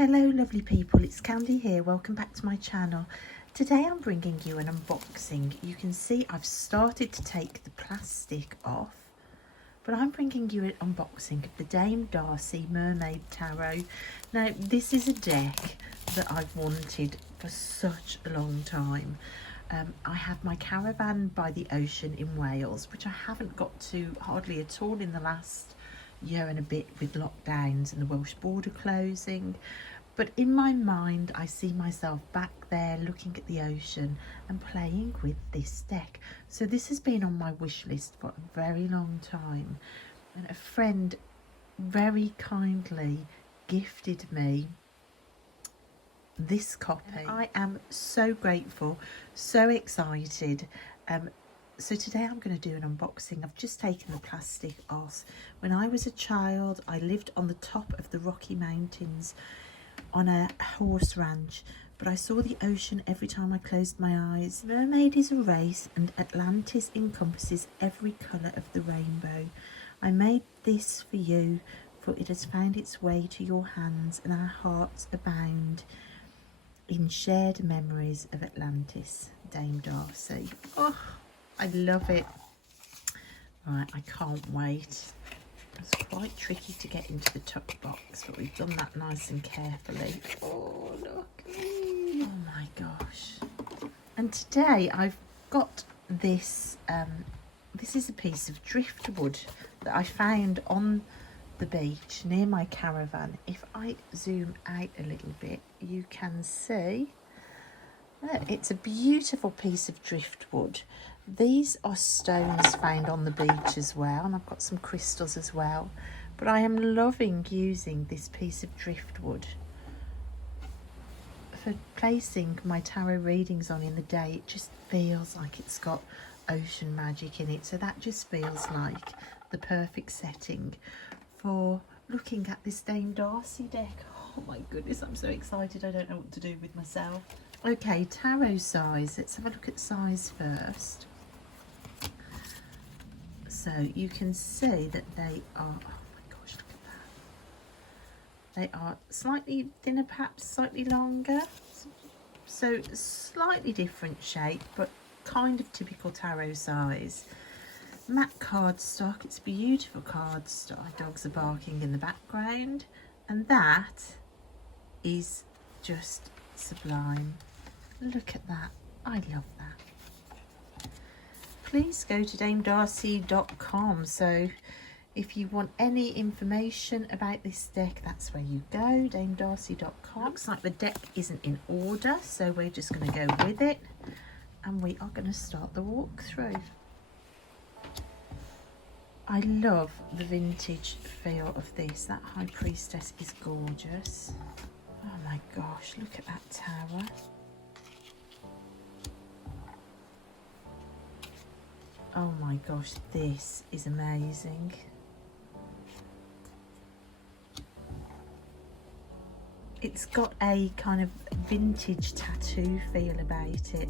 Hello lovely people, it's Candy here. Welcome back to my channel. Today I'm bringing you an unboxing. You can see I've started to take the plastic off, but I'm bringing you an unboxing of the Dame Darcy Mermaid Tarot. Now this is a deck that I've wanted for such a long time. I have my caravan by the ocean in Wales, which I haven't got to hardly at all in the last year and a bit with lockdowns and the Welsh border closing. But in my mind I see myself back there looking at the ocean and playing with this deck. So this has been on my wish list for a very long time, and a friend very kindly gifted me this copy. And I am so grateful, so excited. So today I'm going to do an unboxing. I've just taken the plastic off. When I was a child, I lived on the top of the Rocky Mountains on a horse ranch, but I saw the ocean every time I closed my eyes. Mermaid is a race and Atlantis encompasses every colour of the rainbow. I made this for you, for it has found its way to your hands, and our hearts abound in shared memories of Atlantis. Dame Darcy. Oh, I love it. Right, I can't wait. It's quite tricky to get into the tuck box, but we've done that nice and carefully. Oh, look. Oh my gosh. And today I've got this, this is a piece of driftwood that I found on the beach near my caravan. If I zoom out a little bit, you can see it's a beautiful piece of driftwood. These are stones found on the beach as well, and I've got some crystals as well. But I am loving using this piece of driftwood for placing my tarot readings on in the day. It just feels like it's got ocean magic in it, so that just feels like the perfect setting for looking at this Dame Darcy deck. Oh my goodness, I'm so excited. I don't know what to do with myself. Okay, tarot size. Let's have a look at size first. So you can see that they are, oh my gosh, look at that. They are slightly thinner, perhaps slightly longer. So slightly different shape, but kind of typical tarot size. Matte cardstock. It's beautiful cardstock. Dogs are barking in the background, and that is just sublime. Look at that. I love that. Please go to damedarcy.com. So if you want any information about this deck, that's where you go, damedarcy.com. Looks like the deck isn't in order, so we're just going to go with it, and we are going to start the walkthrough. I love the vintage feel of this. That High Priestess is gorgeous. Oh my gosh, look at that tower. Oh my gosh, this is amazing. It's got a kind of vintage tattoo feel about it,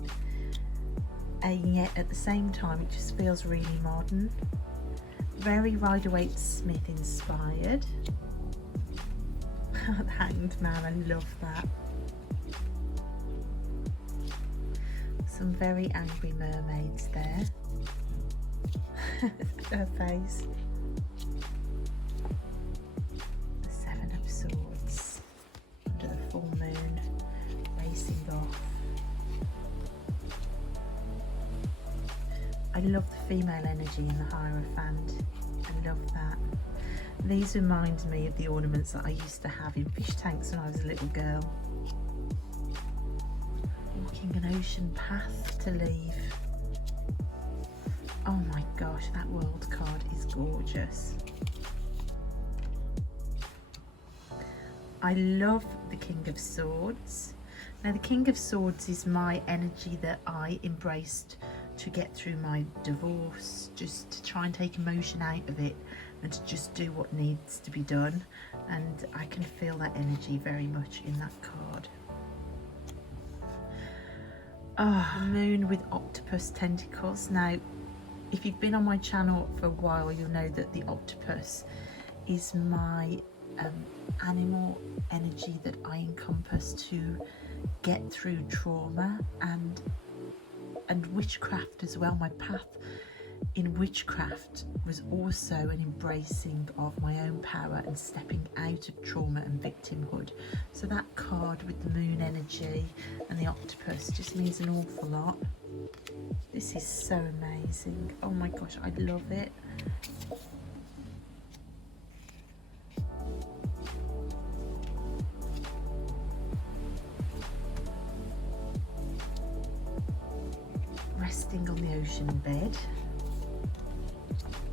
and yet at the same time it just feels really modern. Very Rider-Waite-Smith inspired. The Hanged Man, I love that. Some very angry mermaids there. Her face. The Seven of Swords under the full moon, racing off. I love the female energy in the Hierophant. I love that. These remind me of the ornaments that I used to have in fish tanks when I was a little girl. Walking an ocean path to leave. Oh my gosh, that world card is gorgeous. I love the King of Swords. Now the King of Swords is my energy that I embraced to get through my divorce, just to try and take emotion out of it and to just do what needs to be done, and I can feel that energy very much in that card. Oh, the moon with octopus tentacles. Now if you've been on my channel for a while, you'll know that the octopus is my animal energy that I encompass to get through trauma, and witchcraft as well. My path in witchcraft was also an embracing of my own power and stepping out of trauma and victimhood. So that card with the moon energy and the octopus just means an awful lot. This is so amazing. Oh my gosh, I love it. Resting on the ocean bed.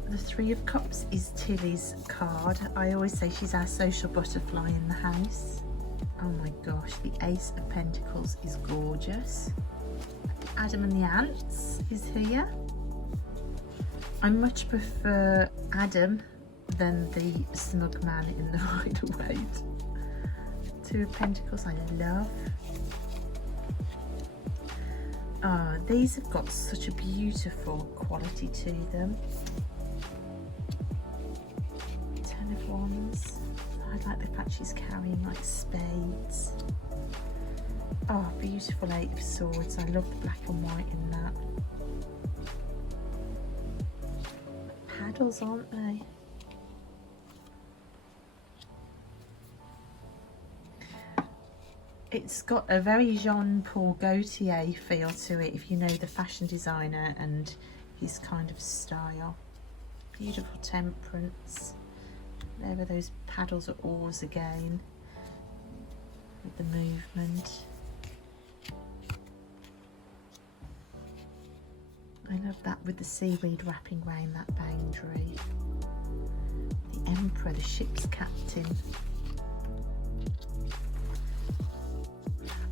The Three of Cups is Tilly's card. I always say she's our social butterfly in the house. Oh my gosh, the Ace of Pentacles is gorgeous. Adam and the Ants is here. I much prefer Adam than the smug man in the Rider-Waite. Two of Pentacles I love. Oh, these have got such a beautiful quality to them. Ten of Wands. I like the fact she's carrying like spades. Oh, beautiful Eight of Swords. I love the black and white in that. Paddles, aren't they? It's got a very Jean-Paul Gaultier feel to it, if you know the fashion designer and his kind of style. Beautiful Temperance. There were those paddles or oars again, with the movement. I love that with the seaweed wrapping around that boundary. The Emperor, the ship's captain.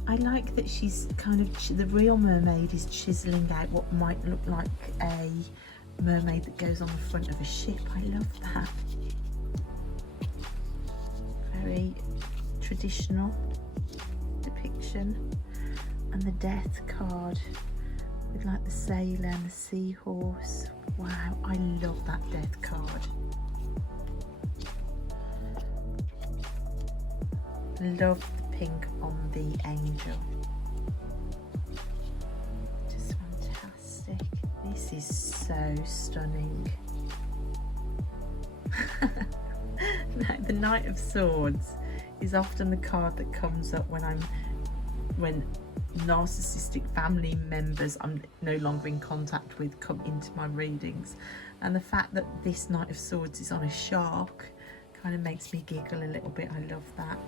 I like that she's kind of, the real mermaid is chiselling out what might look like a mermaid that goes on the front of a ship. I love that. Very traditional depiction. And the Death card with like the sailor and the seahorse. Wow, I love that Death card. Love the pink on the angel. Just fantastic. This is so stunning. Now, the Knight of Swords is often the card that comes up when narcissistic family members I'm no longer in contact with come into my readings, and the fact that this Knight of Swords is on a shark kind of makes me giggle a little bit. I love that.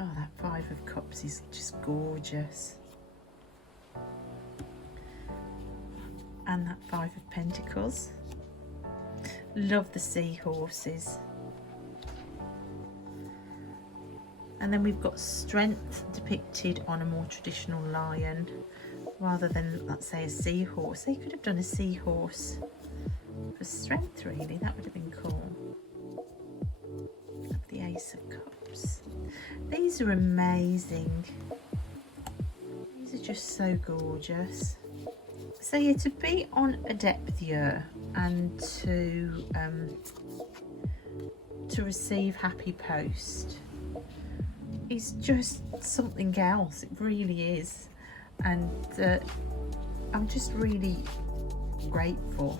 Oh, that Five of Cups is just gorgeous. And that Five of Pentacles. Love the seahorses. And then we've got Strength depicted on a more traditional lion rather than, let's say, a seahorse. They could have done a seahorse for strength, really. That would have been cool. Love the Ace of Cups. These are amazing. These are just so gorgeous. So yeah, to be on a depth year and to receive happy post is just something else. It really is. And I'm just really grateful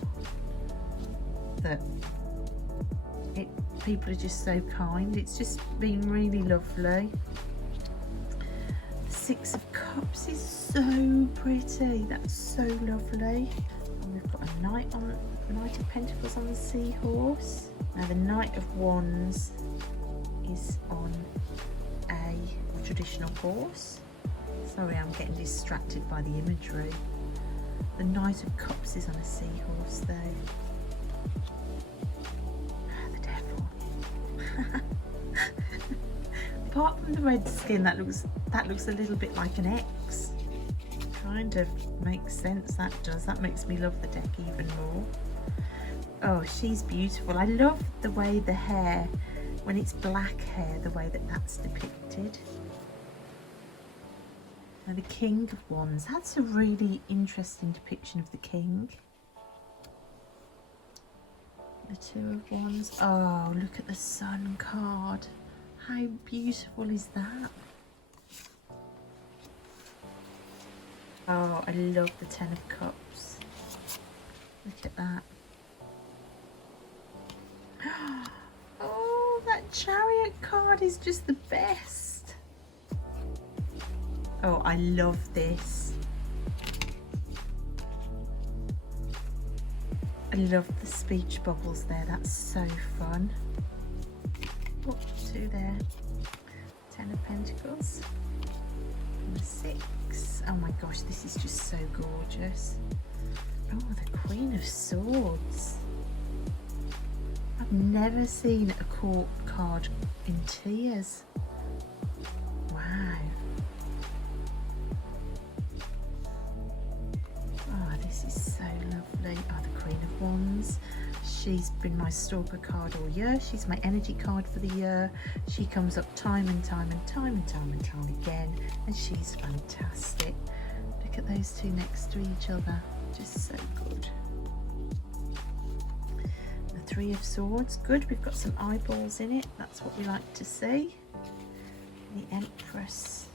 that people are just so kind. It's just been really lovely. The Six of Cups is so pretty. That's so lovely. And we've got a Knight of Pentacles on the seahorse. Now the Knight of Wands is on a traditional horse. Sorry, I'm getting distracted by the imagery. The Knight of Cups is on a seahorse though. Apart from the red skin, that looks a little bit like an X. Kind of makes sense, that does. That makes me love the deck even more. Oh, she's beautiful. I love the way the hair, when it's black hair, the way that that's depicted. Now the King of Wands. That's a really interesting depiction of the king. The Two of Wands. Oh, look at the Sun card. How beautiful is that? Oh, I love the Ten of Cups. Look at that. Oh, that Chariot card is just the best. Oh, I love this. I love the speech bubbles there. That's so fun. Oh, two there. Ten of Pentacles. And the Six. Oh my gosh, this is just so gorgeous. Oh, the Queen of Swords. I've never seen a court card in tears. Wow. Oh, this is so lovely. Oh, the Queen of Wands. She's been my stalker card all year. She's my energy card for the year. She comes up time and time again, and she's fantastic. Look at those two next to each other. Just so good. The Three of Swords. Good, we've got some eyeballs in it. That's what we like to see. The Empress.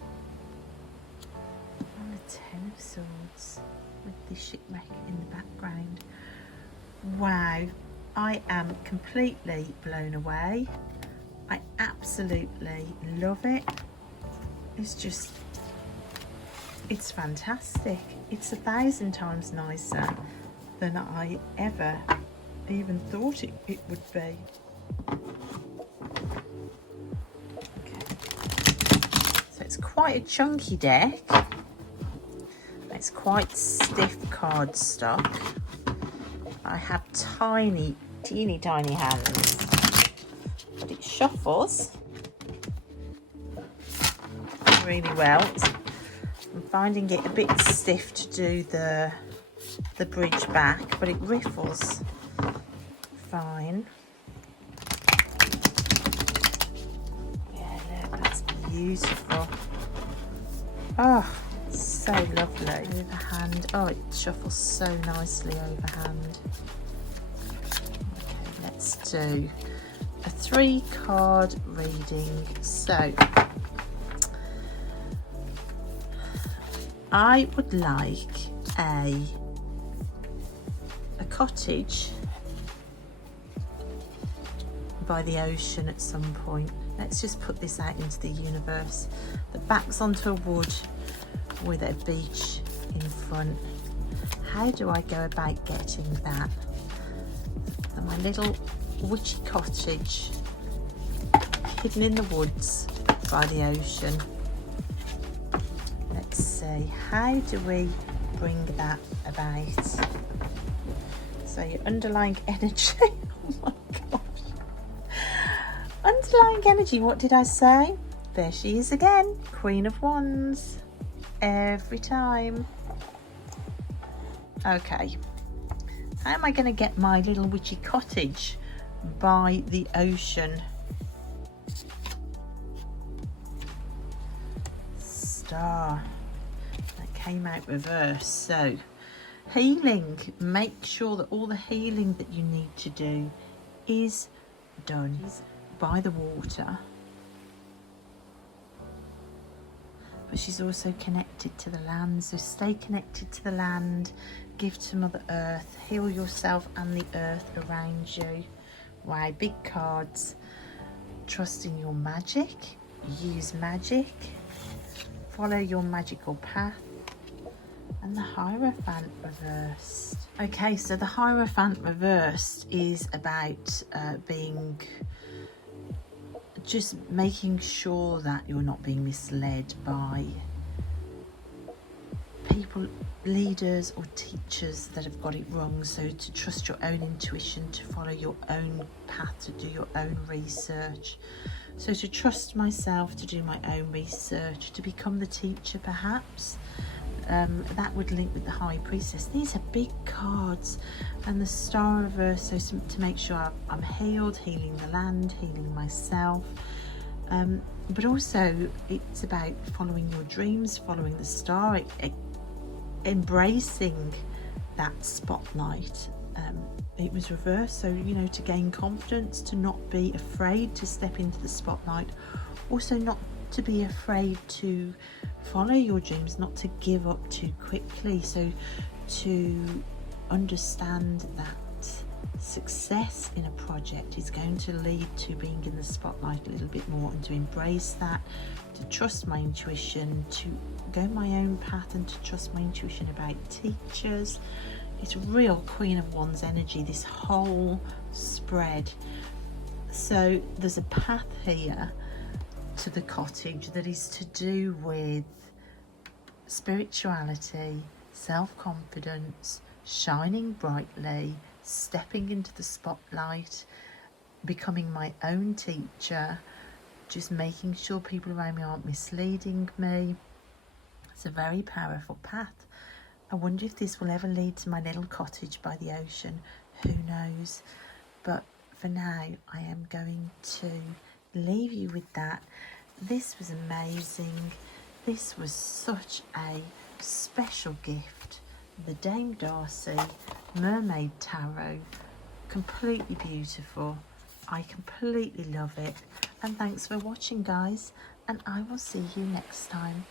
And the Ten of Swords with the shipwreck in the background. Wow, I am completely blown away. I absolutely love it. It's fantastic. It's 1,000 times nicer than I ever even thought it would be. Okay. So it's quite a chunky deck. It's quite stiff cardstock. I have teeny tiny hands, but it shuffles really well. I'm finding it a bit stiff to do the bridge back, but it riffles fine. Yeah, look, that's beautiful. Oh, so lovely. Overhand. Oh, it shuffles so nicely overhand. Okay, let's do a 3-card reading. So I would like a cottage by the ocean at some point. Let's just put this out into the universe. The back's onto a wood with a beach in front. How do I go about getting that? So my little witchy cottage hidden in the woods by the ocean. Let's see, how do we bring that about? So your underlying energy, oh my gosh. Underlying energy, what did I say? There she is again, Queen of Wands. Every time. Okay, how am I going to get my little witchy cottage by the ocean? Star. That came out reversed. So healing, make sure that all the healing that you need to do is done by the water. But she's also connected to the land, so stay connected to the land, give to Mother Earth, heal yourself and the earth around you. Wow, big cards. Trust in your magic, use magic, follow your magical path, and the Hierophant Reversed. Okay, so the Hierophant Reversed is about just making sure that you're not being misled by people, leaders or teachers that have got it wrong. So to trust your own intuition, to follow your own path, to do your own research. So to trust myself, to do my own research, to become the teacher perhaps. That would link with the High Priestess. These are big cards, and the Star Reverse, so to make sure I'm healed, healing the land, healing myself. But also it's about following your dreams, following the star, embracing that spotlight, it was reversed. So, you know, to gain confidence, to not be afraid to step into the spotlight, also not to be afraid to follow your dreams, not to give up too quickly. So to understand that success in a project is going to lead to being in the spotlight a little bit more, and to embrace that, to trust my intuition, to go my own path, and to trust my intuition about teachers. It's real Queen of Wands energy, this whole spread. So there's a path here to the cottage that is to do with spirituality, self-confidence, shining brightly, stepping into the spotlight, becoming my own teacher, just making sure people around me aren't misleading me. It's a very powerful path. I wonder if this will ever lead to my little cottage by the ocean. Who knows? But for now, I am going to leave you with that. This was amazing. This was such a special gift. The Dame Darcy Mermaid Tarot. Completely beautiful. I completely love it. And thanks for watching, guys. And I will see you next time.